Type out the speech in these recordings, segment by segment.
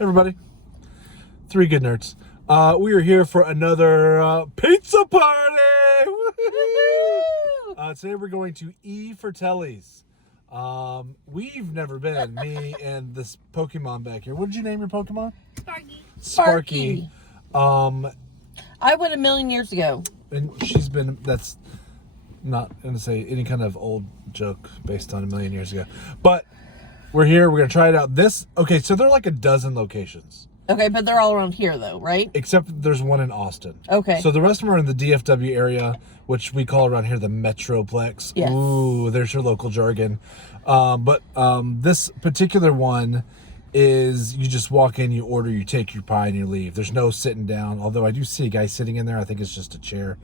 Everybody, three good nerds. We are here for another pizza party. Today we're going to ifratelli's. We've never been, me and this Pokemon back here. What did you name your Pokemon? Sparky. I went 1,000,000 years ago. And she's been, that's not going to say any kind of old joke based on 1,000,000 years ago. But we're here, we're going to try it out. Okay, so there are like a dozen locations. Okay, but they're all around here though, right? Except there's one in Austin. Okay. So the rest of them are in the DFW area, which we call around here the Metroplex. Yes. Ooh, there's your local jargon. But this particular one is you just walk in, you order, you take your pie, and you leave. There's no sitting down, although I do see a guy sitting in there. I think it's just a chair.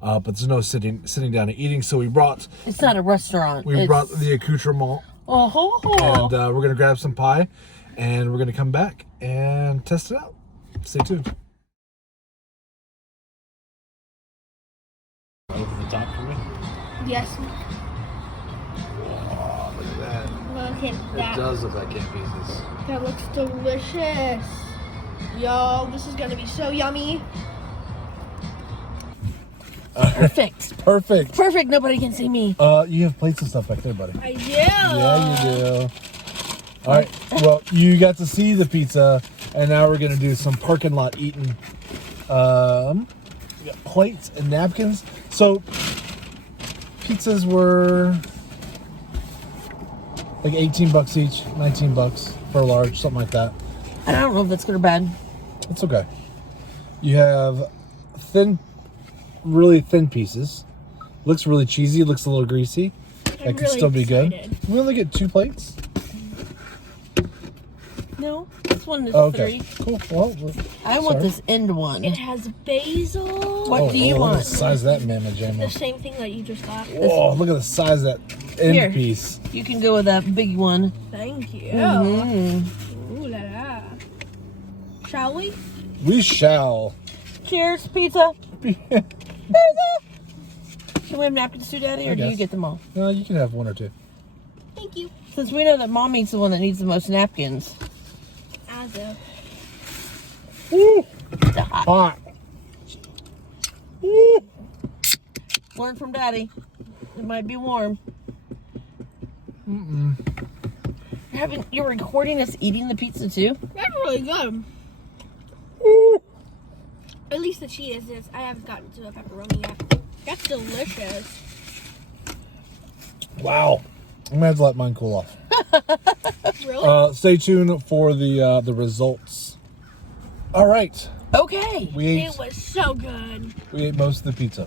But there's no sitting down and eating. So we brought... It's not a restaurant. We brought the accoutrement. Oh. And we're going to grab some pie, and we're going to come back and test it out. Stay tuned. Over the top for me? Yes. Oh, look at that. Look at that. It does look like canned pieces. That looks delicious. Yo, this is gonna be so yummy. Perfect. Perfect. Perfect. Nobody can see me. You have plates and stuff back there, buddy. I do. Yeah, you do. All right. Well, you got to see the pizza, and now we're gonna do some parking lot eating. We got plates and napkins. So pizzas were like $18 each, $19 for a large, something like that. I don't know if that's good or bad. It's okay. You have really thin pieces. Looks really cheesy. Looks a little greasy. That could still be good. We only get 2 plates. No, this one is okay. 3. Cool. Well, I want this end one. It has basil. What do you want? Look at the size of that mamma The jamma. same thing that you just got. Whoa, look at the size of that end Here. piece. You can go with that big one. Thank you. Mm-hmm. Ooh la la. Shall we? We shall. Cheers, pizza. Pizza. Can we have napkins too, Daddy, or do you get them all? No, you can have 1 or 2. Thank you. Since we know that Mommy's the one that needs the most napkins. As if. Woo! It's hot. Hot. Woo! Learn from Daddy. It might be warm. You're recording us eating the pizza too? That's really good. Woo! At least the cheese is. I haven't gotten to the pepperoni yet. That's delicious. Wow. I'm gonna have to let mine cool off. Really? Stay tuned for the results. All right. Okay. It was so good. We ate most of the pizza.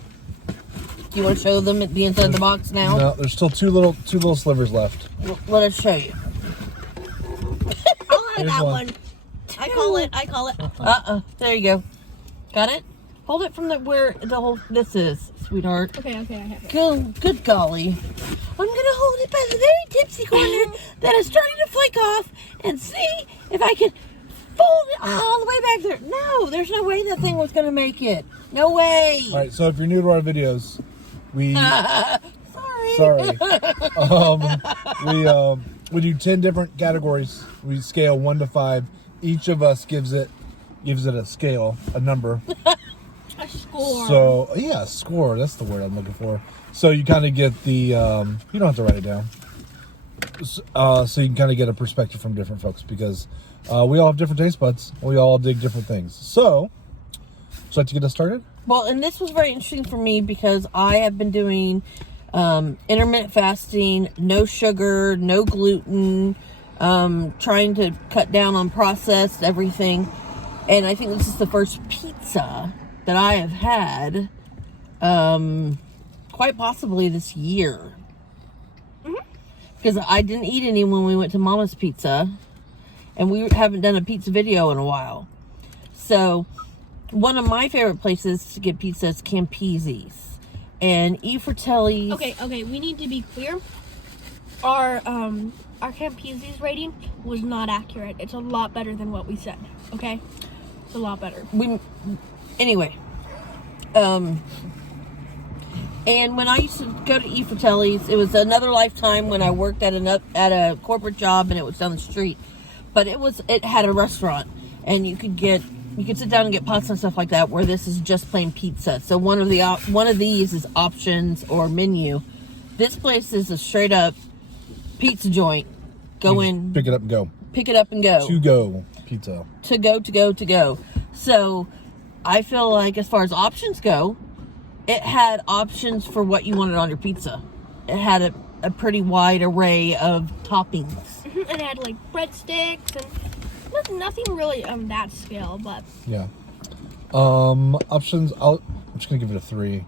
Do you want to show them at the inside of the box now? No, there's still two little slivers left. Let us show you. I'll have Here's that one. one. I call it. There you go. Got it? Hold it from where the whole this is, sweetheart. Okay, I have it. Good golly. I'm gonna hold it by the very tipsy corner that is starting to flake off and see if I can fold it all the way back there. No, there's no way that thing was gonna make it. No way. All right. So if you're new to our videos, we Sorry. we do 10 different categories. We scale 1 to 5. Each of us gives it a scale, a number. A score. So yeah, score. That's the word I'm looking for. So you kind of get the. You don't have to write it down. So you can kind of get a perspective from different folks because we all have different taste buds. We all dig different things. So, would you like to get us started? Well, and this was very interesting for me because I have been doing intermittent fasting, no sugar, no gluten, trying to cut down on processed everything. And I think this is the first pizza that I have had, quite possibly this year. Because I didn't eat any when we went to Mama's Pizza, and we haven't done a pizza video in a while. So, one of my favorite places to get pizza is Campisi's. And ifratelli's. Okay, we need to be clear. Our Campisi's rating was not accurate. It's a lot better than what we said. Okay? It's a lot better. Anyway. And when I used to go to ifratelli's, it was another lifetime when I worked at a corporate job and it was down the street. but it had a restaurant, and you could sit down and get pots and stuff like that. Where this is just plain pizza. So one of these is options or menu. This place is a straight up pizza joint. Go in, pick it up and go. Pick it up and go. To go pizza. To go. So I feel like as far as options go, it had options for what you wanted on your pizza. It had a pretty wide array of toppings. And it had like breadsticks and nothing really that scale, but yeah. Options. I'm just gonna give it a 3.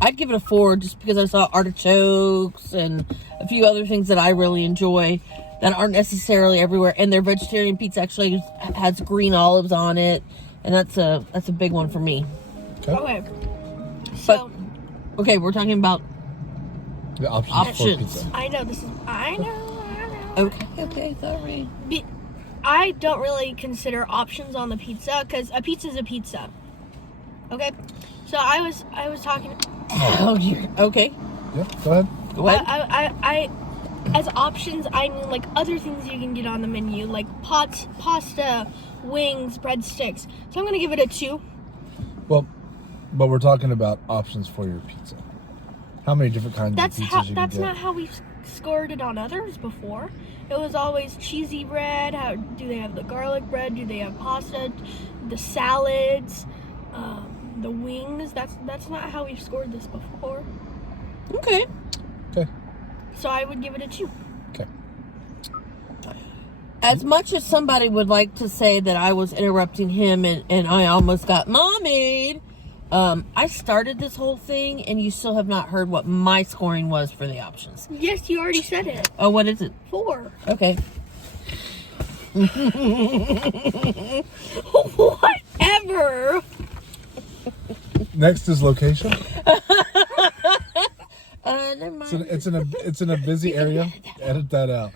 I'd give it a 4 just because I saw artichokes and a few other things that I really enjoy that aren't necessarily everywhere. And their vegetarian pizza actually has green olives on it, and that's a big one for me. Okay. So, okay, we're talking about the options. For pizza. I know. Okay, sorry. I don't really consider options on the pizza because a pizza is a pizza. Okay, so I was talking. Oh, okay. Yeah, go ahead. Go ahead. I as options, I mean like other things you can get on the menu, like pots, pasta, wings, breadsticks. So I'm gonna give it a 2. Well, but we're talking about options for your pizza. How many different kinds of pizzas you can get? That's not how we've scored it on others before. It was always cheesy bread. How do they have the garlic bread? Do they have pasta? The salads, the wings. That's not how we've scored this before. Okay. So I would give it a 2. Okay. As much as somebody would like to say that I was interrupting him and I almost got mommied, I started this whole thing and you still have not heard what my scoring was for the options. Yes, you already said it. Oh, what is it? 4. Okay. Whatever. Next is location. Never mind. It's in a busy area. Edit that out.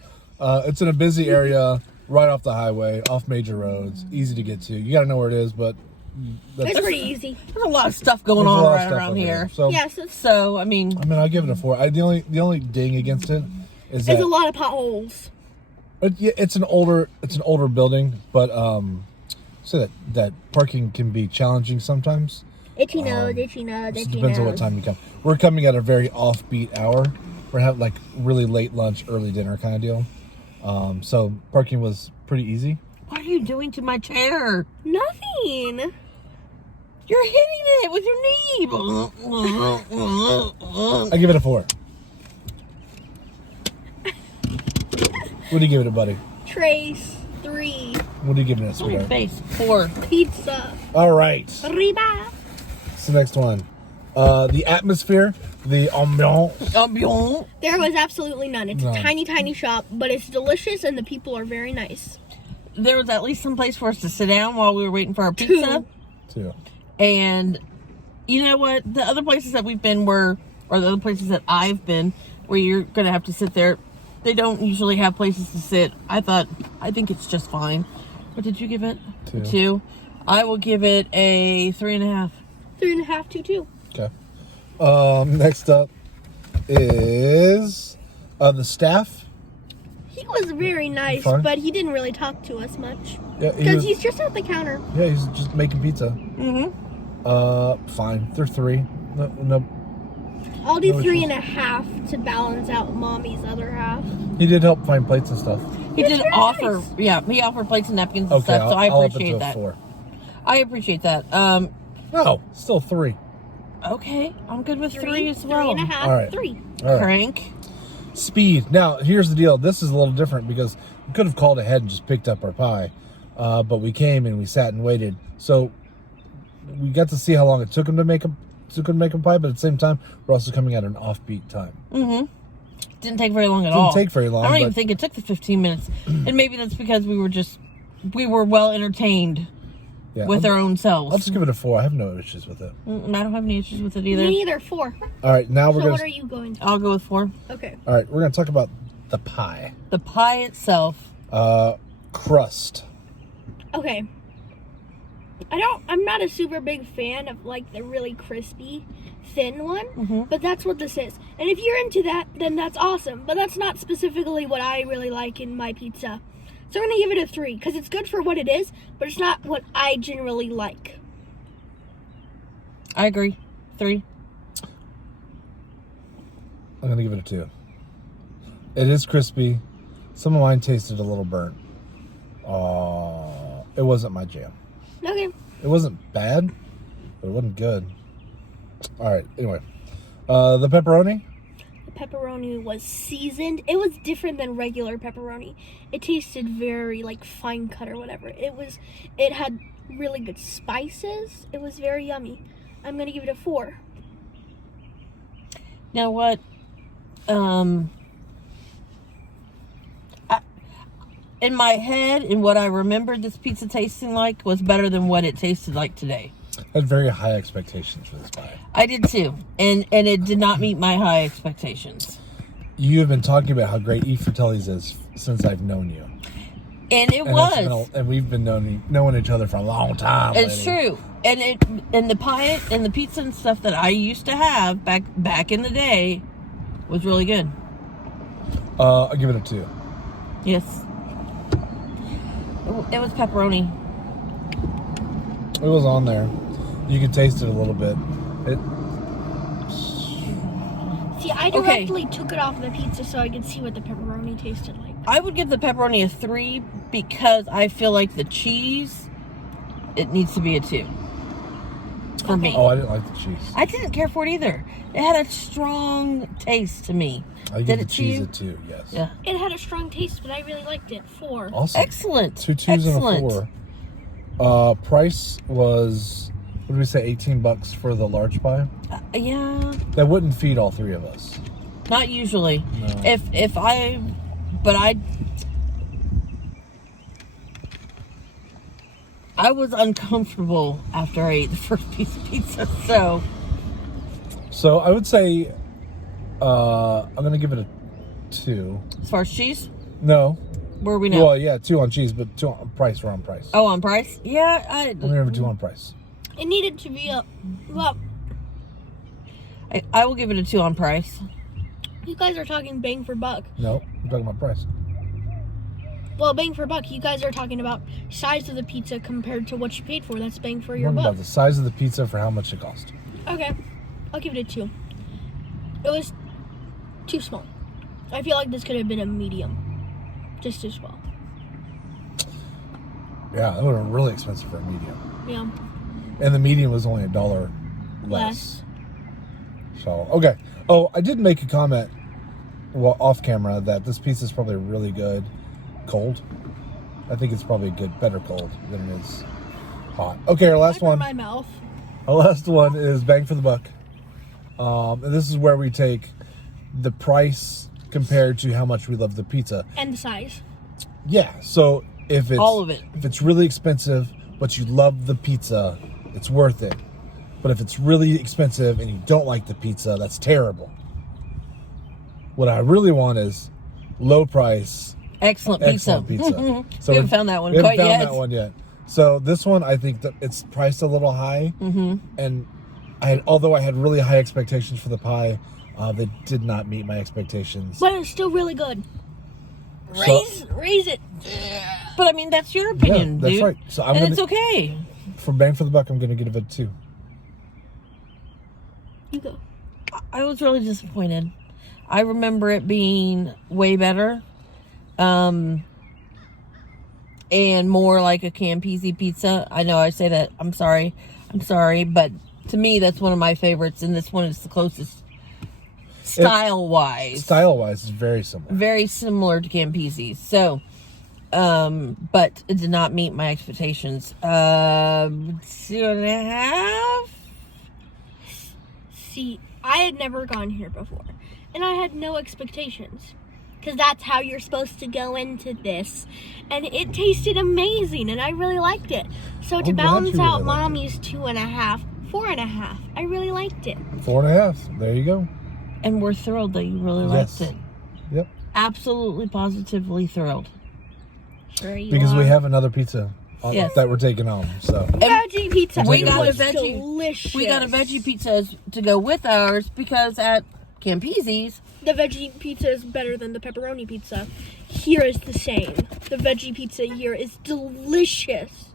It's in a busy area, right off the highway, off major roads, easy to get to. You gotta know where it is, but It's pretty easy. There's a lot of stuff going on right around here. So, Yes, So I mean, I'll give it a 4. The only ding against it is that there's a lot of potholes. it's an older building, but so that parking can be challenging sometimes. Itchy nose. It depends on what time you come. We're coming at a very offbeat hour. We're having like really late lunch, early dinner kind of deal. So parking was pretty easy. what are you doing to my chair? Nothing. You're hitting it with your knee. I give it a 4. What do you give it, buddy? Trace 3. What do you give it, My sweetheart? face. 4. Pizza. All right. Arriba. What's the next one? The atmosphere, the ambiance. There was absolutely none. It's No. a tiny, tiny shop, but it's delicious and the people are very nice. There was at least some place for us to sit down while we were waiting for our pizza. 2. And you know what? The other places that we've been or the other places that I've been, where you're going to have to sit there, they don't usually have places to sit. I think it's just fine. What did you give it? 2. 2. I will give it a 3.5. 3.5 to 2. Okay. Next up is the staff. He was very nice, Fine. but he didn't really talk to us much. Yeah, Because he's just at the counter. Yeah, he's just making pizza. Mm-hmm. Fine. They're 3. No. I'll do No 3.5 to balance out Mommy's other half. He did help find plates and stuff. He It's did very offer, nice. yeah, he offered plates and napkins and Okay, stuff, so I I'll up it appreciate to a that. 4. I appreciate that. No, still 3. Okay, I'm good with 3 as well. 3.5, All right. 3. All right. Crank. Speed. Now, here's the deal. This is a little different because we could have called ahead and just picked up our pie. But we came and we sat and waited. So we got to see how long it took him to make a pie, but at the same time, we're also coming at an offbeat time. Mm-hmm. Didn't take very long at all. Didn't take very long. I don't even but- think it took the 15 minutes. And maybe that's because we were well entertained Yeah, with our own selves. I'll just give it a 4. I have no issues with it. I don't have any issues with it Me either. neither, 4. All right, now we're So what gonna. are you going to? I'll go with 4. Okay. All right, we're gonna talk about the pie. The pie itself. Crust. Okay. I'm not a super big fan of like the really crispy, thin one, but that's what this is. And if you're into that, then that's awesome. But that's not specifically what I really like in my pizza. So I'm going to give it a 3 because it's good for what it is, but it's not what I generally like. I agree. 3. I'm going to give it a 2. It is crispy. Some of mine tasted a little burnt. It wasn't my jam. Okay. It wasn't bad, but it wasn't good. All right, anyway. The pepperoni? The pepperoni was seasoned. It was different than regular pepperoni. It tasted very like fine cut or whatever. It had really good spices. It was very yummy. I'm going to give it a 4. Now what? In my head, and what I remembered this pizza tasting like was better than what it tasted like today. I had very high expectations for this pie. I did too, and it did not meet my high expectations. You have been talking about how great ifratelli's is since I've known you. And it was. And we've been knowing each other for a long time. It's true. And the pie and the pizza and stuff that I used to have back in the day was really good. I'll give it a 2. Yes. It was pepperoni. It was on there. You could taste it a little bit. See, I directly took it off the pizza so I could see what the pepperoni tasted like. I would give the pepperoni a 3 because I feel like the cheese, it needs to be a 2. For me. Oh, I didn't like the cheese. I didn't care for it either. It had a strong taste to me. I give the cheese a 2, yes. Yeah. It had a strong taste, but I really liked it. 4. Awesome. Excellent. 2 2s and a 4. Price was, what did we say, $18 for the large pie? Yeah. That wouldn't feed all 3 of us. Not usually. No. I was uncomfortable after I ate the first piece of pizza, So I would say, I'm going to give it a 2. As far as cheese? No. Where are we now? Well, yeah, 2 on cheese, but 2 on price. We're on price. Oh, on price? Yeah, I'm going to give it 2 on price. It needed to be up. Well, I will give it a 2 on price. you guys are talking bang for buck. No, I'm talking about price. Well, bang for buck, you guys are talking about size of the pizza compared to what you paid for. That's bang for I'm your talking buck. about the size of the pizza for how much it cost. Okay, I'll give it a 2. It was too small. I feel like this could have been a medium, just as well. Yeah, it would have been really expensive for a medium. Yeah. And the medium was only $1 less. So, okay. Oh, I did make a comment off camera that this pizza is probably really good cold. I think it's probably better cold than it is hot. Okay, our last one. My mouth. Our last one is bang for the buck. And this is where we take the price compared to how much we love the pizza. And the size. Yeah, so if it's all of it. If it's really expensive, but you love the pizza, it's worth it. But if it's really expensive and you don't like the pizza, that's terrible. What I really want is low price, Excellent pizza. So we haven't found that one we haven't quite found yet. that one yet. So this one, I think that it's priced a little high, and although I had really high expectations for the pie, they did not meet my expectations. But it's still really good. Raise it. But I mean, that's your opinion, that's dude. right. So it's okay. For bang for the buck, I'm going to give it a 2. You go. I was really disappointed. I remember it being way better. And more like a Campese pizza. I know I say that. I'm sorry. But to me, that's one of my favorites. And this one is the closest style-wise. Style-wise, it's very similar. Very similar to Campese. So, but it did not meet my expectations. 2.5? See, I had never gone here before. And I had no expectations. Because that's how you're supposed to go into this. And it tasted amazing, and I really liked it. So to balance out Mommy's 2.5, 4.5, I really liked it. 4.5. There you go. And we're thrilled that you really liked it. Yep. Absolutely, positively thrilled. Sure you Because are. we have another pizza that we're taking home. So Veggie pizza. We got a was veggie. delicious. We got a veggie pizza to go with ours because at Campese's. The veggie pizza is better than the pepperoni pizza. Here is the same. The veggie pizza here is delicious.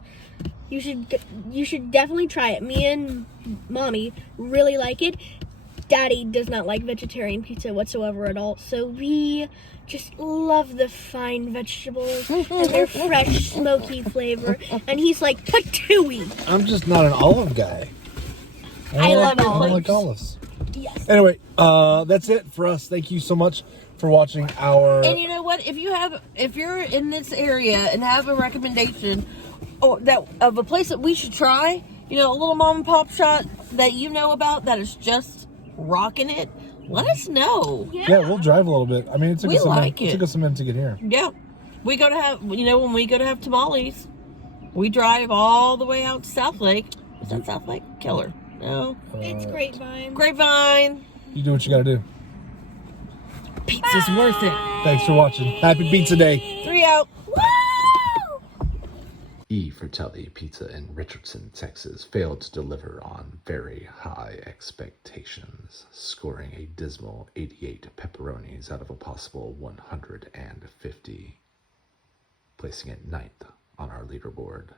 You should definitely try it. Me and Mommy really like it. Daddy does not like vegetarian pizza whatsoever at all. So we just love the fine vegetables and their fresh, smoky flavor. And he's like, patooey. I'm just not an olive guy. I love I don't olives. like olives. Yes. Anyway, that's it for us. Thank you so much for watching our. And you know what? If you're in this area and have a recommendation of a place that we should try, a little mom and pop shop that you know about that is just rocking it, let us know. Yeah, we'll drive a little bit. I mean, it took us a minute to get here. Yeah. We go to have, when we go to have tamales, we drive all the way out to South Lake. Is that South Lake? Killer. No. It's Grapevine. Grapevine. You do what you gotta do. Pizza's worth it. Thanks for watching. Happy Pizza Day. 3 out. Ifratelli Pizza in Richardson, Texas failed to deliver on very high expectations, scoring a dismal 88 pepperonis out of a possible 150, placing it 9th on our leaderboard.